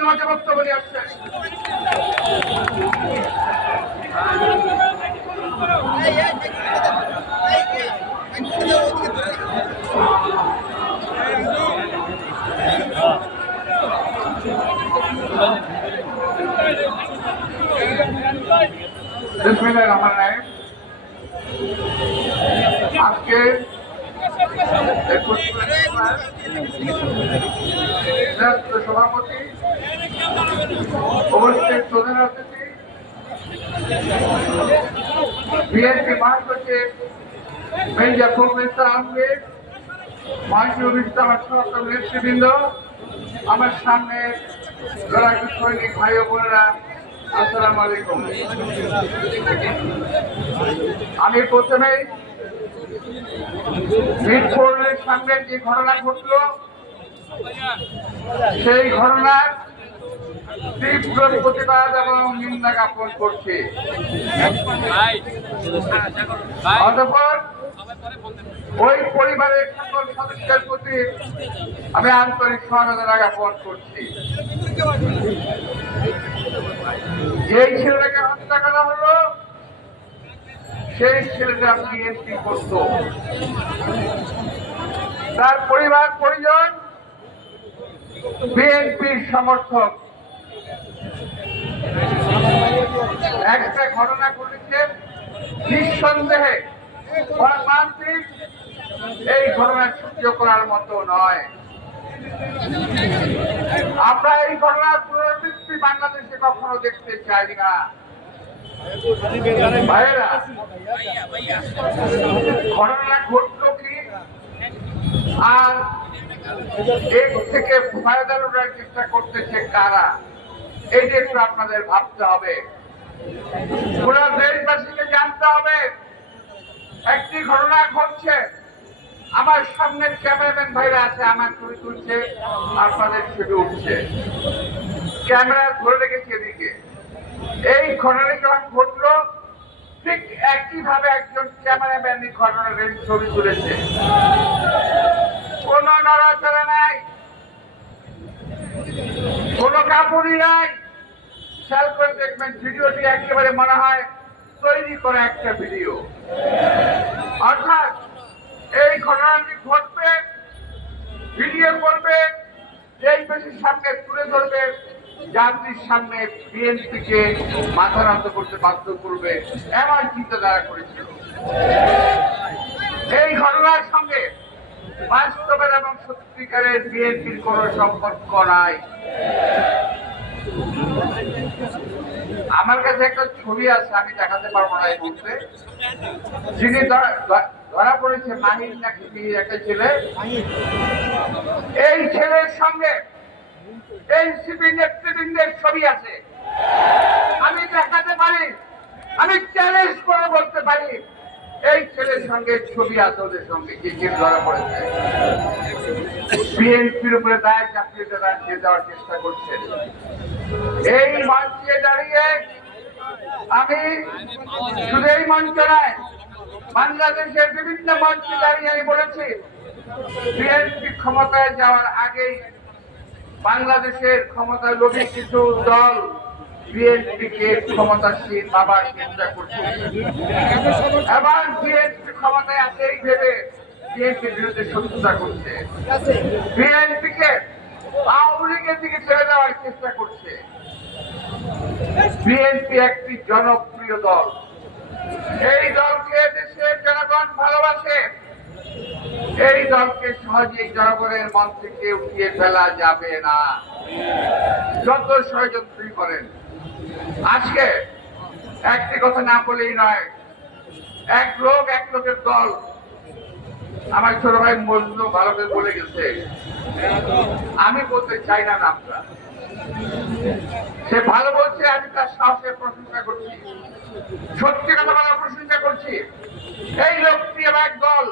আপনাদের মাঝে বক্তব্য নিয়ে আসছেন। আজকে সভাপতি উপস্থিত প্রধান অতিথি বিএনপি মহাসচিব মির্জা ফখরুল ইসলাম আলমগীর, মহাসচিব ইসলাম সহকারী নেতৃবৃন্দ, আমার সামনে যারা সৈনিক ভাই ও বোনেরা, আসসালামু আলাইকুম। আমি প্রথমেই মিরপুরের সামনে যে ঘটনা ঘটল সেই ঘটনার তীব্র প্রতিবাদ এবং নিন্দা জ্ঞাপন করছি। অতঃপর ওই পরিবারের সকল সদস্যের প্রতি আমি আন্তরিক সহায়তা জ্ঞাপন করছি। যেই ছেলেটাকে হত্যা করা হলো সেই ছেলেটা বিএনপি করত, তার পরিবার পরিজন বিএনপির সমর্থক। একটা ঘটনা ঘটেছে নিঃসন্দেহে মর্মান্তিক, এই ঘটনা সহ্য করার মতো নয়। আমরা এই ঘটনার পুনরাবৃত্তি বাংলাদেশে কখনো দেখতে চাই না। ভাইয়েরা, ঘটনা ঘটল কি আর এর থেকে ফায়দা লুটার চেষ্টা করতেছে কারা, এইটা একটু আপনাদের ভাবতে হবে। পুরো দেশবাসীকে জানতে হবে একটি ঘটনা ঘটছে। আমার সামনে ক্যামেরাম্যান ভাইরা আছে, আমার ছবি তুলছে, আপনাদের ছবি উঠছে, ক্যামেরা ধরে রেখেছে এদিকে। এই ঘটনা যখন ঘটলো ঠিক একইভাবে একজন ক্যামেরাম্যান ঘটনার ছবি তুলেছে, কোন নড়াচড়া নাই, কোন কাপড়ই নাই। খেয়াল করে দেখবেন ভিডিওটি একেবারে মনে হয় তৈরি করা একটা ভিডিও। অর্থাৎ এই ঘটনাটি ঘটবে, ভিডিও করবে, এই বেশির সামনে তুলে ধরবে, জাতির সামনে বিএনপিকে মাথা নত করতে বাধ্য করবে, এমন চিন্তাধারা করেছিল। এই ঘটনার সঙ্গে বাস্তবের এবং সত্যিকারের বিএনপির কোন সম্পর্ক নাই। আমার কাছে একটা ছবি আছে, আমি দেখাতে পারবো না এই মুহূর্তে। যিনি ধরা পড়েছে মাহির নাকি একটা ছেলে, এই ছেলের সঙ্গে এনসিপি নেতৃবৃন্দের ছবি আছে। আমি দেখাতে পারি, আমি চ্যালেঞ্জ করে বলতে পারি এই ছেলের সঙ্গে ছবি আছে, ওদের সঙ্গে যে ছেলে ধরা পড়েছে। বিএনপির উপরে দায় চাপিয়ে দেওয়ার চেষ্টা করছে। এই মঞ্চে দাঁড়িয়ে আমি শুধু এই মঞ্চ নয়, বাংলাদেশের বিভিন্ন মঞ্চে দাঁড়িয়ে আমি বলেছি বিএনপি ক্ষমতায় যাওয়ার আগেই বাংলাদেশের ক্ষমতায় লোভী কিছু দল বিএনপিকে ক্ষমতাসীন বাবার চেষ্টা করছে এবং বিএনপি ক্ষমতায় আছে এই ভেবে বিএনপির বিরুদ্ধে শত্রুতা করছে, বিএনপিকে আওয়ামী লীগের দিকে ছেড়ে দেওয়ার চেষ্টা করছে। বিএনপি একটি জনপ্রিয় দল, এই দলকে দেশের জনগণ ভালোবাসে, এই দলকে সহজেই জনগণের মন থেকে উঠিয়ে ফেলা যাবে না, যত ষড়যন্ত্রই করেন। আজকে একটি কথা না বলেই নয়, এক লোকের দল, আমার ছোট ভাই মজনু ভালো করে বলে গেছে, আমি বলতে চাই না নামটা, সে ভালো বলছে, আমি তার সাহসের প্রশংসা করছি, সত্যি কথা বলার প্রশংসা করছি। এই লোকটি এবং এক দল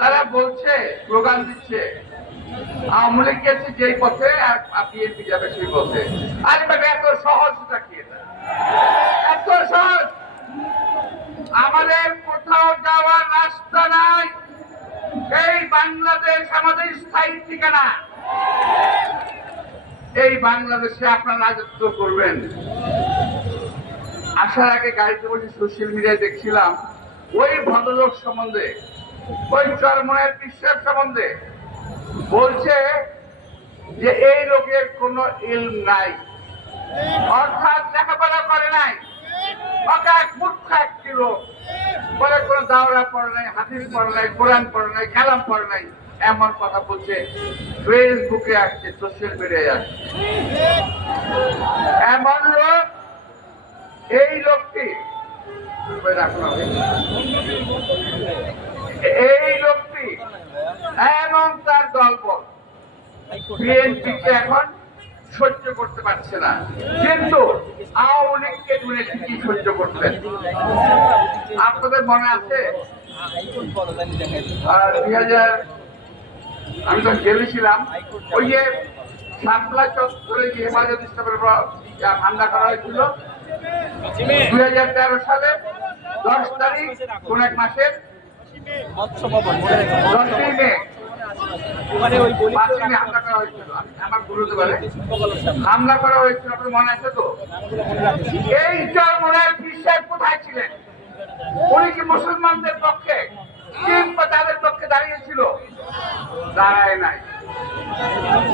তারা বলছে, স্লোগান দিচ্ছে আওয়ামী লীগ গেছে যেই পথে আর বিএনপি যাবে সেই পথে। আরে এত সহজ নাকি? এত সহজ? আমাদের কোথাও যাওয়ার রাস্তা নাই। এই বাংলাদেশ আমাদের স্থায়ী ঠিকানা। এই বাংলাদেশে আপনারা রাজত্ব করবেন। আসার আগে গাড়িতে বসে সোশ্যাল মিডিয়ায় দেখছিলাম ওই ভদ্রলোক সম্বন্ধে, ওই চরমনের বিশ্বাস সম্বন্ধে বলছে যে এই লোকের কোনো ইলম নাই, অর্থাৎ লেখাপড়া করে নাই, অকাক মূর্খ একটি লোক, বলে কোনো দাওরা পড়ে নাই, হাদিস পড়ে নাই, কোরআন পড়ে নাই, কালাম পড়ে নাই, এমন কথা বলছে। ফেসবুকে আসছে, সোশ্যাল মিডিয়ায় আসছে। এমন লোক, এই লোকটি এবং তার দলবল বিএনপিকে এখন সহ্য করতে পারছে না, কিন্তু আওয়ামী লীগকে দূরে ঠিকই সহ্য করতেন। আপনাদের মনে আছে 2000 আমি তো গেলেছিলাম, ওই যে শাপলা চত্বরে যে হেফাজত ইসলামের হামলা করা হয়েছিল 2013 সালে 10 তারিখ কোন এক মাসের 10ই মে হামলা করা হয়েছিল। আমার গুরুতে বলে হামলা করা হয়েছিল, আপনার মনে আছে তো? এই চরমনের বিশ্বাস কোথায় ছিলেন? উনি কি মুসলমানদের পক্ষে কিংবা তাদের পক্ষে দাঁড়িয়েছিল? দাঁড়ায় নাই।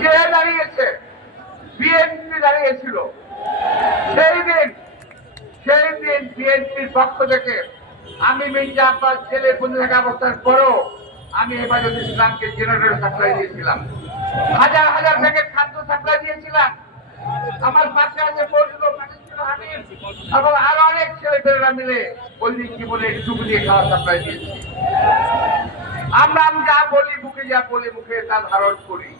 কে দাঁড়িয়েছে? বিএনপি দাঁড়িয়েছিল। সেই দিন বিএনপির পক্ষ থেকে আমি মির্জা আব্বাস ছেলে বন্ধু থাকা অবস্থার পরও আমি হেফাজত ইসলামকে জেনারেল সাপ্লাই দিয়েছিলাম, হাজার হাজার প্যাকেট খাদ্য সাপ্লাই দিয়েছিলাম। আমার পাশে আছে এবং আরো অনেক ছেলেপেলেরা মিলে পল্লী জীবনে ডুব দিয়ে খাওয়া সাপ্লাই দিয়েছি। আমরা যা বলি মুখে, যা বলি মুখে তা ধারণ করি,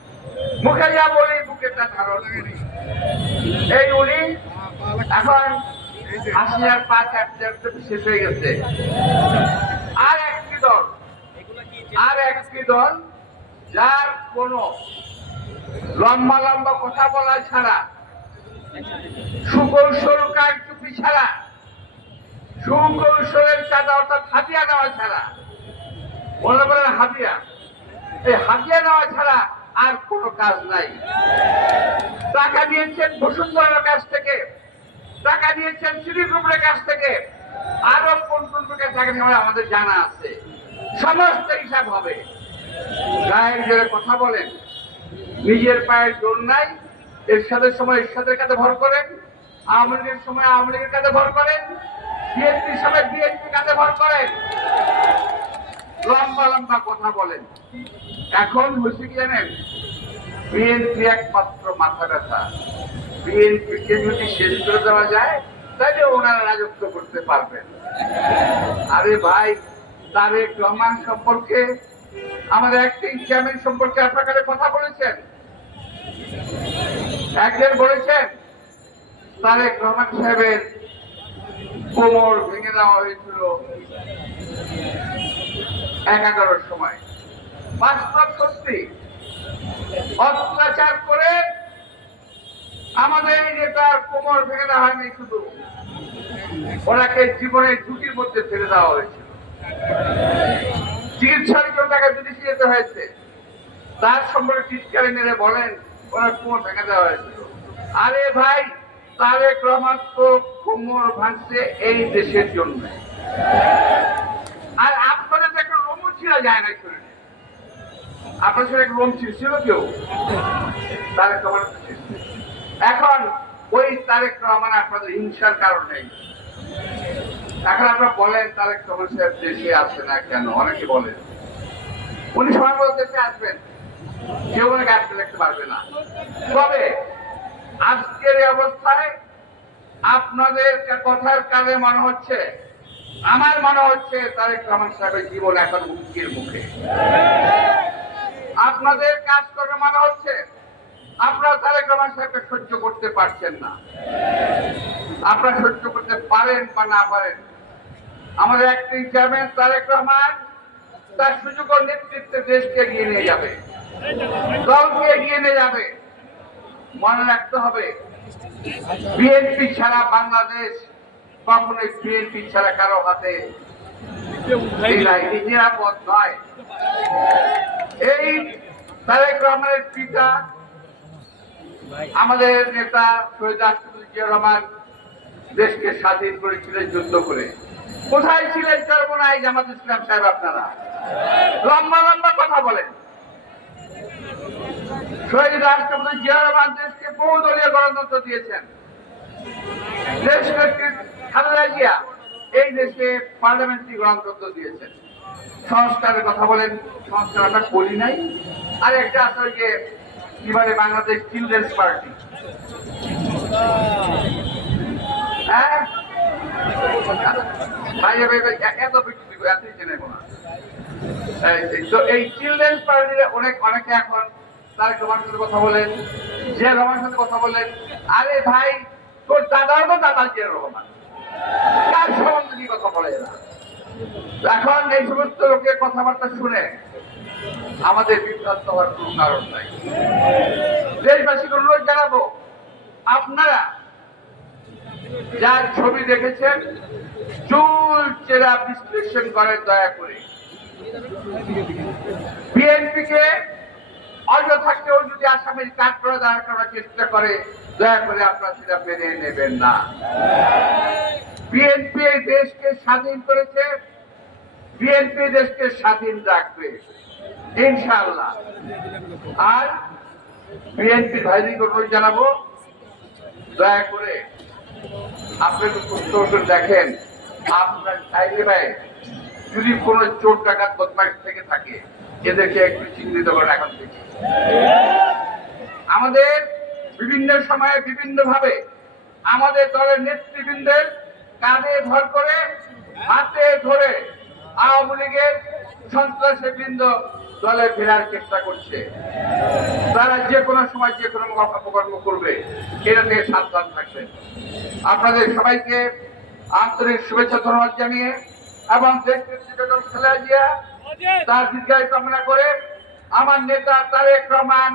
মুখে যা বলি মুখে তা ধারণ করি। এই উনি এখন 80,500 শেষ হয়ে গেছে। আর একটি দল যার কোন লম্বা লম্বা কথা বলা ছাড়া, সুকৌশল কারচুপি ছাড়া, সুকৌশলের চাঁদা অর্থাৎ হাতিয়া নেওয়া ছাড়া, মনে করেন হাতিয়া, এই হাতিয়া নেওয়া ছাড়া আর কোনো কাজ নাই। টাকা দিয়েছেন বসুন্ধরার কাছ থেকে, টাকা দিয়েছেন সিটি গ্রুপের কাছ থেকে, আরো কোন কোন প্রকার টাকা নেওয়া আমাদের জানা আছে, সমস্ত হিসাব হবে। গায়ের জোরে কথা বলেন, নিজের পায়ের জোর নাই, এরশাদের সময় এরশাদের কাছে ভর করেন, আওয়ামী লীগের সময় আওয়ামী লীগের কাছে ভর করেন, বিএনপির সময় বিএনপির কাছে ভর করেন, লম্বা লম্বা কথা বলেন। এখন হয়েছে কি জানেন? বিএনপি একমাত্র মাথা ব্যথা। বিএনপিকে যদি শেষ করে দেওয়া যায় তাহলে ওনারা রাজত্ব করতে পারবেন। আরে ভাই, তারেক রহমান সম্পর্কে, আমাদের অ্যাক্টিং চেয়ারম্যান সম্পর্কে আপনার কাছে কথা বলেছেন? একজন বলেছেন তারেক রহমান সাহেবের কোমর ভেঙে দেওয়া হয়েছিল 11টার সময়। বাস্তব সত্যি, অত্যাচার করে আমাদের এই নেতার কোমর ভেঙে দেওয়া হয়নি, শুধু ওনাকে জীবনের ঝুঁকির মধ্যে ফেলে দেওয়া হয়েছিল। চিকিৎসার জন্য তাকে বিদেশে যেতে হয়েছে, তার সম্পর্কে চিৎকারে মেরে বলেন ওনার কোমর ভেঙে দেওয়া হয়েছিল। আরে ভাই, তারেক রহমান তো কোমর ভাঙছে এই দেশের জন্য, আর আপনাদের তো একটা লোমও ছিঁড়া যায় না শরীরে। আপনার শরীরে একটা লোম ছিল কেউ? তারেক রহমান। এখন ওই তারেক রহমান আপনাদের হিংসার কারণ নেই। এখন আপনারা বলেন তারেক রহমান সাহেব দেশে আসে না কেন? অনেকে বলেন উনি সময় মতো দেশে আসবেন, কেউ ওনাকে আসতে দেখতে পারবে না। তবে আজকের এই অবস্থায় আপনাদের কথার কানে মনে হচ্ছে, আমার মনে হচ্ছে তারেক রহমান সাহেবের জীবন এখন হুমকির মুখে। আপনাদের কাজ করে মনে হচ্ছে আপনারা তারেক রহমান সাহেবকে সহ্য করতে পারছেন না। আপনারা সহ্য করতে পারেন বা না পারেন, আমাদের অ্যাক্টিং চেয়ারম্যান তারেক রহমান তার সুযোগ ও নেতৃত্বে দেশকে এগিয়ে নিয়ে যাবে, দলকে এগিয়ে নিয়ে যাবে। মনে রাখতে হবে, বিএনপি ছাড়া বাংলাদেশ কখনোই বিএনপি ছাড়া কারো হাতে নিরাপদ নয়। এই তারেক রহমানের পিতা আমাদের নেতা শহীদ রাষ্ট্রপতি জিয়া রহমান দেশকে স্বাধীন করেছিলেন যুদ্ধ করে। কোথায় ছিলেন চরমোনাই জামাত ইসলাম সাহেব? আপনারা লম্বা লম্বা কথা বলেন। শহীদ রাষ্ট্রপতি জিয়া রহমান দেশকে বহুদলীয় গণতন্ত্র দিয়েছেন। দেশকে খালেদা জিয়া এই দেশে পার্লামেন্টারি গণতন্ত্র দিয়েছেন। সংস্কারের কথা বলেন, সংস্কারটা করি নাই। আর একটা আছে যে কিভাবে বাংলাদেশ চিলড্রেন্স পার্টি, হ্যাঁ এত এতই জেনে না। তো এই চিলড্রেন্স পার্টির অনেকে এখন তারেক রহমানের সাথে কথা বলেন, জিয়া রহমানের সাথে কথা বলেন। আরে ভাই, তোর দাদাও তো দাদা জিয়া রহমান, কার সম্বন্ধে কি কথা বলে না? এখন এই সমস্ত লোকের কথাবার্তা শুনে আমাদের বিভ্রান্ত হওয়ার কোন কারণ নাই। দেশবাসীকে অনুরোধ জানাবো, আপনারা যার ছবি দেখেছেন চুল চেরা বিশ্লেষণ করেন দয়া করে। বিএনপিকে অযথা কেউ যদি আসামির কাঠগড়া দাঁড় করার চেষ্টা করে, দয়া করে আপনারা সেটা মেনে নেবেন না। বিএনপি দেশকে স্বাধীন করেছে, বিএনপি দেশকে স্বাধীন রাখবে ইনশাআল্লাহ। আর বিএনপি ভাইদেরকে অনুরোধ জানাবো, দয়া করে আপনি প্রশ্ন দেখেন, আপনার চাইলে ভাই যদি কোন চোর ডাকাত বদমাইশ থেকে থাকে, এদেরকে একটু চিহ্নিত করেন এখন থেকে। আমাদের বিভিন্ন সময়ে বিভিন্ন ভাবে আমাদের দলের নেতৃবৃন্দের কাঁধে ভর করে হাতে ধরে আওয়ামী লীগের সন্ত্রাসী বৃন্দ দলে ফেরার চেষ্টা করছে। তারা যে কোনো সময় যে কোনো অপকর্ম করবে, এটা থেকে সাবধান থাকবেন। আপনাদের সবাইকে আন্তরিক শুভেচ্ছা ধন্যবাদ জানিয়ে এবং দেশনেত্রী বেগম খালেদা জিয়া তার দীর্ঘায়ু কামনা করে, আমার নেতা তারেক রহমান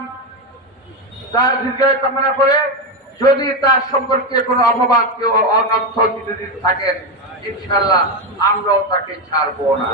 তার দীর্ঘায়ু কামনা করে, যদি তার সম্পর্কে কোনো অপবাদ কেউ অনর্থ থাকেন, ইনশাআল্লাহ আমরাও তাকে ছাড়বো না।